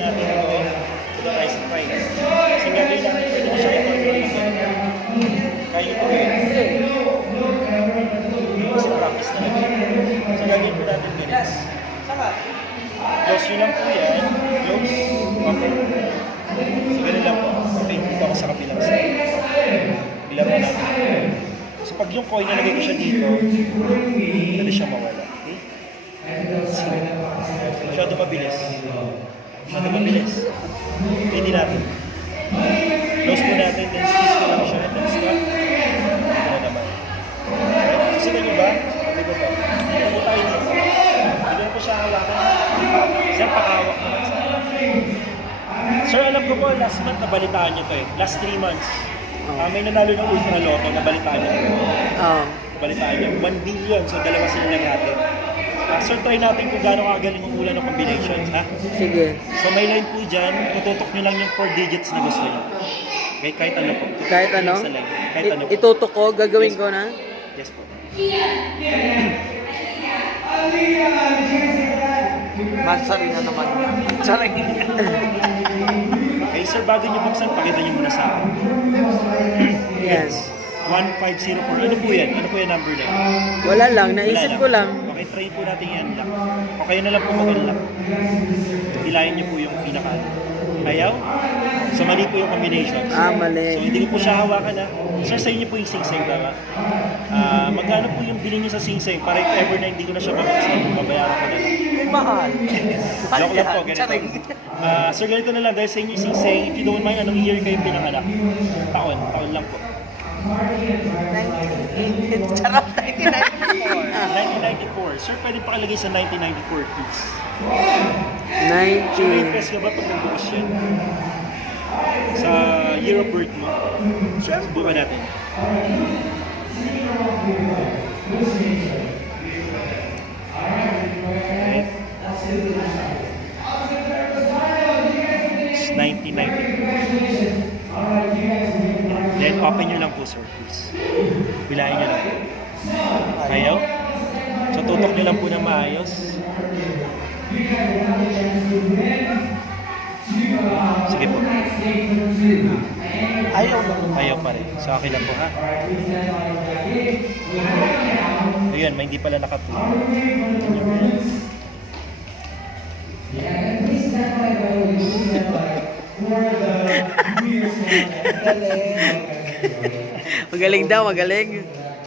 natin gawin ito rice and fries. Kasi gagawin natin ito yung siya ito. Kaya ito gawin. Kasi practice na natin. So gagawin po natin ganito. Close nyo lang po yan. Close. Okay. So ganun lang po. Okay, dito ako sa kabilang side. Bilang na natin. So pag yung coin nalagay ko siya dito, pwede siya mawala. Okay? Sige. Masyado mabilis. Masyado mabilis. Hindi natin. Close po natin, then squeeze ko lang siya, then stop. Ito na naman. Okay? Susunod nyo ba? Sabi ko po. Ito po tayo dito. Hindi ko siya hawakan. Sir, pakahawak naman sa akin. Sir, alam ko po, last month nabalitaan nyo to eh. Last 3 months. May nanalo ng Ultra Lotto, nabalitaan nyo. Nabalitaan nyo. 1 billion, so dalawa sila naghati. Sir, try natin kung gaano kagaling ang ulan ng combinations, ha? Sige. So may line po dyan, tututok nyo lang yung 4 digits na gusto nyo. Okay, kahit ano po. Kahit ano? Kahit ano po. Itutok ko, gagawin ko na? Yes po. Mansari na naman. Charing. Okay, sir, bago nyo buksan, pakita nyo muna sa akin. Yes. 1504. Ano po yan? Ano po yung number na yan? Wala lang, naisip ko lang. Okay, try po natin yan lock. Okay na lang po mag-unlock. Hilayin nyo po yung pinaka. Ayaw? So mali po yung combinations. Mali. So hindi ko po siya hawakan ha. Sir, sa inyo po yung sing-sing ba? Magkano po yung bilhin nyo sa sing-sing? Para if ever na hindi ko na siya mabuksan, mabayaran ko na lang. Mahal. Joke lang po, ganito. Sir, ganito na lang. Dahil sa inyo yung sing-sing, if you don't mind, anong year kayo pinanganak? Taon lang po. 1994. Charot, 1994. Sir, pwede pakalagay sa 1994, please. 90. Sure, impress ka ba pag nagbukas yan? Sa year of birth mo? Sure. Subukan natin. Okay. It's 1994. Then open nyo lang po, sir, please. Bilahin nyo lang po. Ayaw? So tutok nyo lang po ng maayos. Sige po. Ayaw lang. Ayaw pa rin. So akin lang po, ha? Ayun, may hindi pala nakatuloy. Magaling daw, magaling.